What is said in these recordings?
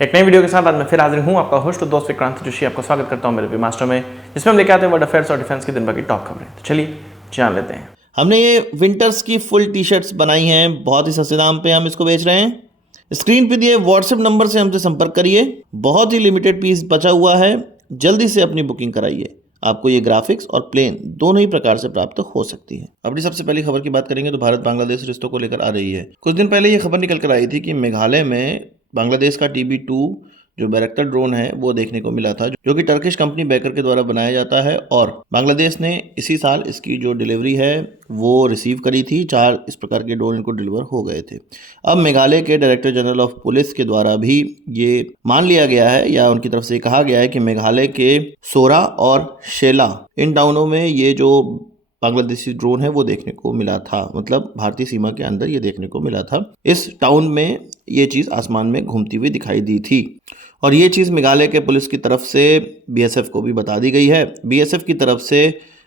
एक नई वीडियो के साथ आज मैं फिर हाजिर हूँ, आपका होस्ट और दोस्त विक्रांत जोशी। आपको स्वागत करता हूँ मेरे वी मास्टर में, जिसमें हम लेके आते हैं वर्ल्ड अफेयर्स और डिफेंस की दिन भर की टॉप खबरें। तो चलिए जान लेते हैं। हमने ये विंटर्स की फुल टी शर्ट्स बनाई हैं, बहुत ही सस्ते दाम पे हम इसको बेच रहे हैं। स्क्रीन पे दिए व्हाट्सएप नंबर से हमसे संपर्क करिए। बहुत ही लिमिटेड पीस बचा हुआ है, जल्दी से अपनी बुकिंग कराइए। आपको ये ग्राफिक्स और प्लेन दोनों ही प्रकार से प्राप्त हो सकती है। अपनी सबसे पहली खबर की बात करेंगे तो भारत बांग्लादेश रिश्तों को लेकर आ रही है। कुछ दिन पहले ये खबर निकल कर आई थी कि मेघालय में बांग्लादेश का TB2 जो बैरक्टर ड्रोन है वो देखने को मिला था, जो कि टर्किश कंपनी बेकर के द्वारा बनाया जाता है और बांग्लादेश ने इसी साल इसकी जो डिलीवरी है वो रिसीव करी थी। 4 इस प्रकार के ड्रोन इनको डिलीवर हो गए थे। अब मेघालय के डायरेक्टर जनरल ऑफ पुलिस के द्वारा भी ये मान लिया गया है या उनकी तरफ से कहा गया है कि मेघालय के सोरा और शेला इन टाउनों में ये जो बांग्लादेशी ड्रोन है वो देखने को मिला था, मतलब भारतीय सीमा के अंदर ये देखने को मिला था। इस टाउन में ये चीज़ आसमान में घूमती हुई दिखाई दी थी और ये चीज़ मेघालय के पुलिस की तरफ से BSF को भी बता दी गई है। BSF की तरफ से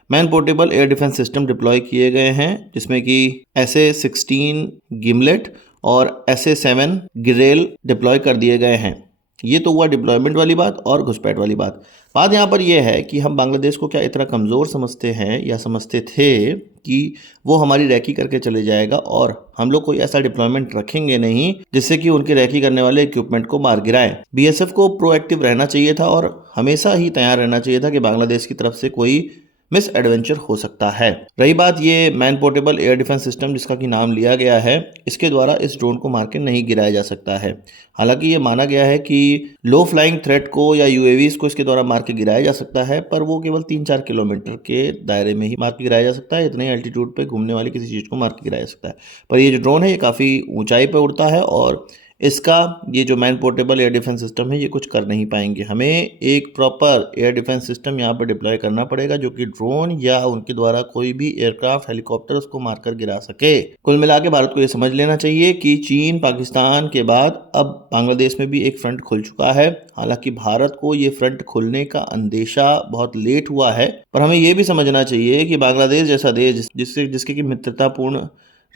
man portable air defence system deploy किए गए हैं, जिसमें कि SA-16 गिमलेट और SA-7 गिरेल डिप्लॉय कर दिए गए हैं। ये तो हुआ डिप्लॉयमेंट वाली बात और घुसपैठ वाली बात यहाँ पर यह है कि हम बांग्लादेश को क्या इतना कमज़ोर समझते हैं या समझते थे कि वो हमारी रैकी करके चले जाएगा और हम लोग कोई ऐसा डिप्लॉयमेंट रखेंगे नहीं जिससे कि उनके रैकी करने वाले इक्विपमेंट को मार गिराएं। BSF को प्रोएक्टिव रहना चाहिए था और हमेशा ही तैयार रहना चाहिए था कि बांग्लादेश की तरफ से कोई मिस एडवेंचर हो सकता है। रही बात ये man portable air defence system जिसका कि नाम लिया गया है, इसके द्वारा इस ड्रोन को मार के नहीं गिराया जा सकता है। हालांकि ये माना गया है कि लो फ्लाइंग थ्रेट को या UAVs को इसके द्वारा मार के गिराया जा सकता है, पर वो केवल 3-4 किलोमीटर के दायरे में ही मार के गिराया जा सकता है। इतने एल्टीट्यूड पे घूमने वाली किसी चीज़ को मार के गिराया जा सकता है। पर ये जो ड्रोन है ये काफ़ी ऊंचाई पर उड़ता है और इसका ये जो man portable air defence system है ये कुछ कर नहीं पाएंगे। हमें एक प्रॉपर एयर डिफेंस सिस्टम यहाँ पर डिप्लॉय करना पड़ेगा जो कि ड्रोन या उनके द्वारा कोई भी एयरक्राफ्ट हेलीकॉप्टर उसको मारकर गिरा सके। कुल मिला के भारत को ये समझ लेना चाहिए कि चीन पाकिस्तान के बाद अब बांग्लादेश में भी एक फ्रंट खुल चुका है। हालांकि भारत को ये फ्रंट खुलने का अंदेशा बहुत लेट हुआ है, पर हमें ये भी समझना चाहिए कि बांग्लादेश जैसा देश जिसके की मित्रतापूर्ण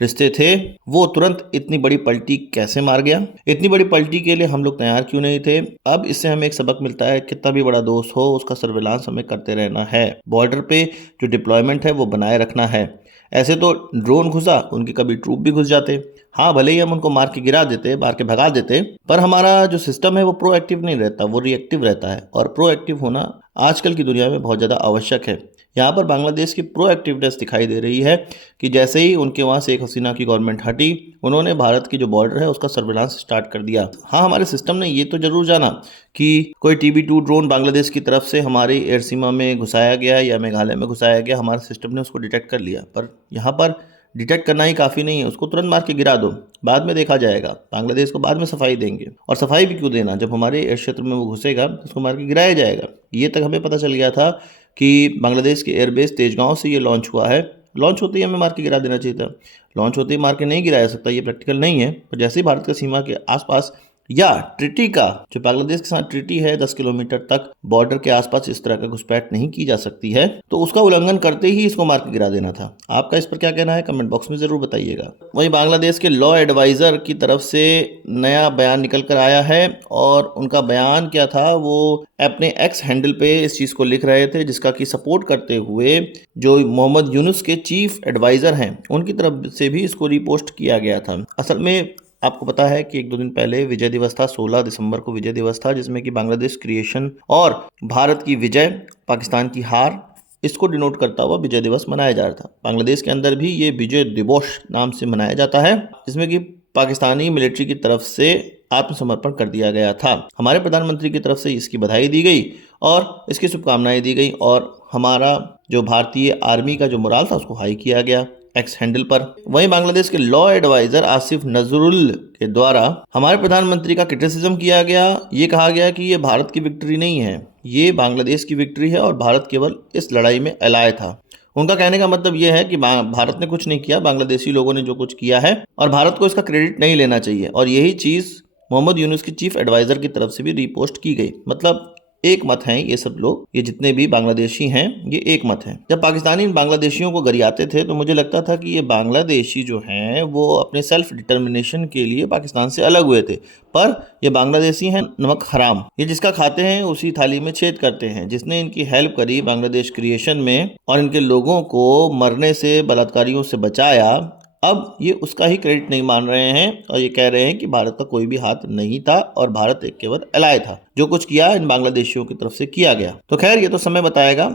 रिश्ते थे वो तुरंत इतनी बड़ी पलटी कैसे मार गया। इतनी बड़ी पलटी के लिए हम लोग तैयार क्यों नहीं थे। अब इससे हमें एक सबक मिलता है, कितना भी बड़ा दोस्त हो उसका सर्विलांस हमें करते रहना है। बॉर्डर पे जो डिप्लॉयमेंट है वो बनाए रखना है। ऐसे तो ड्रोन घुसा उनके कभी ट्रूप भी घुस जाते। हाँ, भले ही हम उनको मार के गिरा देते, मार के भगा देते, पर हमारा जो सिस्टम है वो प्रोएक्टिव नहीं रहता, वो रिएक्टिव रहता है और प्रोएक्टिव होना आजकल की दुनिया में बहुत ज़्यादा आवश्यक है। यहाँ पर बांग्लादेश की प्रोएक्टिवनेस दिखाई दे रही है कि जैसे ही उनके वहाँ शेख हसीना की गवर्नमेंट हटी, उन्होंने भारत की जो बॉर्डर है उसका सर्विलांस स्टार्ट कर दिया। हाँ, हमारे सिस्टम ने ये तो जरूर जाना कि कोई TB2 ड्रोन बांग्लादेश की तरफ से हमारी एयर सीमा में घुसाया गया या मेघालय में घुसाया गया, हमारे सिस्टम ने उसको डिटेक्ट कर लिया। पर यहाँ पर डिटेक्ट करना ही काफ़ी नहीं है, उसको तुरंत मार के गिरा दो, बाद में देखा जाएगा। बांग्लादेश को बाद में सफाई देंगे, और सफाई भी क्यों देना, जब हमारे एयर क्षेत्र में वो घुसेगा तो उसको मार के गिराया जाएगा। ये तक हमें पता चल गया था कि बांग्लादेश के एयरबेस तेजगांव से ये लॉन्च हुआ है। लॉन्च होते ही हमें मार के गिरा देना चाहिए था। लॉन्च होते ही मार के नहीं गिराया सकता, ये प्रैक्टिकल नहीं है। पर जैसे ही भारत की सीमा के आसपास या ट्रिटी का जो बांग्लादेश के साथ ट्रिटी है 10 किलोमीटर तक बॉर्डर के आसपास इस तरह का घुसपैठ नहीं की जा सकती है, तो उसका उल्लंघन करते ही इसको मार के गिरा देना था। आपका इस पर क्या कहना है कमेंट बॉक्स में जरूर बताइएगा। वहीं बांग्लादेश के लॉ एडवाइजर की तरफ से नया बयान निकल कर आया है और उनका बयान क्या था, वो अपने X हैंडल पे इस चीज को लिख रहे थे, जिसका कि सपोर्ट करते हुए जो मोहम्मद यूनुस के चीफ एडवाइजर हैं उनकी तरफ से भी इसको रिपोस्ट किया गया था। असल में आपको पता है कि 1-2 दिन पहले विजय दिवस था, 16 दिसंबर को विजय दिवस था, जिसमें कि बांग्लादेश क्रिएशन और भारत की विजय, पाकिस्तान की हार, इसको डिनोट करता हुआ विजय दिवस मनाया जा रहा था। बांग्लादेश के अंदर भी ये विजय दिवस नाम से मनाया जाता है, जिसमें कि पाकिस्तानी मिलिट्री की तरफ से आत्मसमर्पण कर दिया गया था। हमारे प्रधानमंत्री की तरफ से इसकी बधाई दी गई और इसकी शुभकामनाएं दी गई और हमारा जो भारतीय आर्मी का जो मोराल था उसको हाई किया गया X हैंडल पर। वहीं बांग्लादेश के लॉ एडवाइजर आसिफ नजरुल के द्वारा हमारे प्रधानमंत्री का क्रिटिसिज्म किया गया। ये कहा गया कि ये भारत की विक्ट्री नहीं है, ये बांग्लादेश की विक्ट्री है और भारत केवल इस लड़ाई में एलाय था। उनका कहने का मतलब यह है कि भारत ने कुछ नहीं किया, बांग्लादेशी लोगों ने जो कुछ किया है और भारत को इसका क्रेडिट नहीं लेना चाहिए। और यही चीज़ मोहम्मद यूनुस की चीफ एडवाइजर की तरफ से भी रिपोस्ट की गई। मतलब एक मत हैं ये सब लोग, ये जितने भी बांग्लादेशी हैं ये एक मत हैं। जब पाकिस्तानी इन बांग्लादेशियों को गरियाते थे तो मुझे लगता था कि ये बांग्लादेशी जो हैं वो अपने सेल्फ डिटर्मिनेशन के लिए पाकिस्तान से अलग हुए थे, पर ये बांग्लादेशी हैं नमक हराम। ये जिसका खाते हैं उसी थाली में छेद करते हैं। जिसने इनकी हेल्प करी बांग्लादेश क्रिएशन में और इनके लोगों को मरने से, बलात्कारियों से बचाया, अब ये उसका ही क्रेडिट नहीं मान रहे हैं और ये कह रहे हैं कि भारत का कोई भी हाथ नहीं था और भारत एक केवल एलाय था। जो कुछ किया इन बांग्लादेशियों की तरफ से किया गया। तो खैर ये तो समय बताएगा,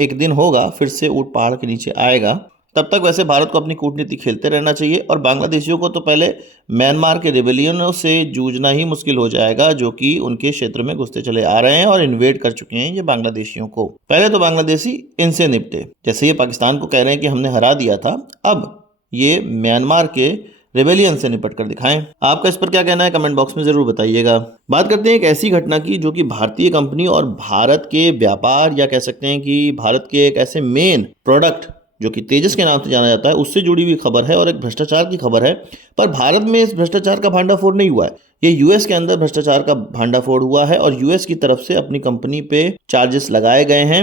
एक दिन होगा फिर से ऊँट पहाड़ के नीचे आएगा। तब तक वैसे भारत को अपनी कूटनीति खेलते रहना चाहिए और बांग्लादेशियों को तो पहले म्यांमार के रिबेलियनों से जूझना ही मुश्किल हो जाएगा, जो कि उनके क्षेत्र में घुसते चले आ रहे हैं और इन्वेड कर चुके हैं ये बांग्लादेशियों को। पहले तो बांग्लादेशी इनसे निपटे, जैसे ये पाकिस्तान को कह रहे हैं कि हमने हरा दिया था, अब ये म्यांमार के रेबेलियन से निपट कर दिखाएं। आपका इस पर क्या कहना है कमेंट बॉक्स में जरूर बताइएगा। बात करते हैं एक ऐसी घटना की जो कि भारतीय कंपनी और भारत के व्यापार, या कह सकते हैं कि भारत के एक ऐसे मेन प्रोडक्ट जो कि तेजस के नाम से जाना जाता है, उससे जुड़ी हुई खबर है और एक भ्रष्टाचार की खबर है। पर भारत में इस भ्रष्टाचार का भांडाफोड़ नहीं हुआ है, ये यूएस के अंदर भ्रष्टाचार का भांडाफोड़ हुआ है और यूएस की तरफ से अपनी कंपनी पे चार्जेस लगाए गए हैं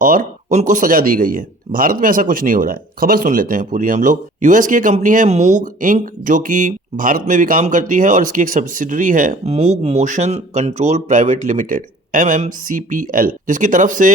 और उनको सजा दी गई है। भारत में ऐसा कुछ नहीं हो रहा है। खबर सुन लेते हैं पूरी हम लोग। यूएस की एक कंपनी है मूग इंक, जो कि भारत में भी काम करती है और इसकी एक सब्सिडरी है मूग motion control private limited MMCPL, जिसकी तरफ से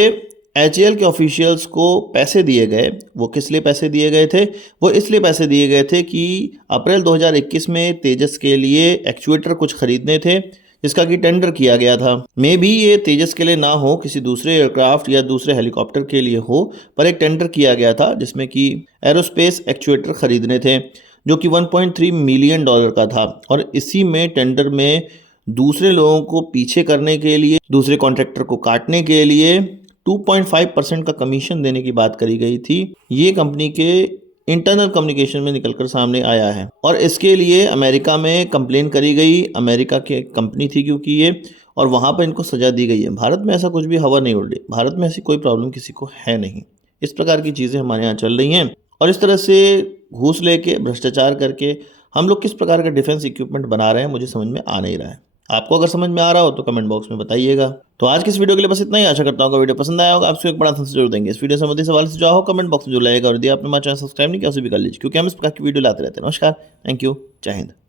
HAL के ऑफिशियल्स को पैसे दिए गए। वो किस लिए पैसे दिए गए थे? वो इसलिए पैसे दिए गए थे कि अप्रैल 2021 में तेजस के लिए एक्चुएटर कुछ खरीदने थे, जिसका कि टेंडर किया गया था। मे भी ये तेजस के लिए ना हो, किसी दूसरे एयरक्राफ्ट या दूसरे हेलीकॉप्टर के लिए हो, पर एक टेंडर किया गया था जिसमें कि एरोस्पेस एक्चुएटर खरीदने थे, जो कि $1.3 मिलियन का था। और इसी में टेंडर में दूसरे लोगों को पीछे करने के लिए, दूसरे कॉन्ट्रैक्टर को काटने के लिए 2.5% का कमीशन देने की बात करी गई थी। ये कंपनी के इंटरनल कम्युनिकेशन में निकलकर सामने आया है और इसके लिए अमेरिका में कंप्लेन करी गई। अमेरिका की कंपनी थी क्योंकि ये, और वहाँ पर इनको सजा दी गई है। भारत में ऐसा कुछ भी हवा नहीं उड़ रही, भारत में ऐसी कोई प्रॉब्लम किसी को है नहीं। इस प्रकार की चीज़ें हमारे यहाँ चल रही हैं और इस तरह से घूस लेके, भ्रष्टाचार करके हम लोग किस प्रकार का डिफेंस इक्विपमेंट बना रहे हैं, मुझे समझ में आ नहीं रहा है। आपको अगर समझ में आ रहा हो तो कमेंट बॉक्स में बताइएगा। तो आज की इस वीडियो के लिए बस इतना ही। आशा करता हूँ कि वीडियो पसंद आया होगा। आपसे एक बड़ा आंसर जरूर देंगे। इस वीडियो संबंधी सवाल से जो हो कमेंट बॉक्स में जो लगेगा, और यदि आपने हमारा चैनल सब्सक्राइब नहीं किया उसे भी कर लीजिए, क्योंकि हम इस प्रकार की वीडियो लाते रहते हैं। नमस्कार, थैंक यू, जय हिंद।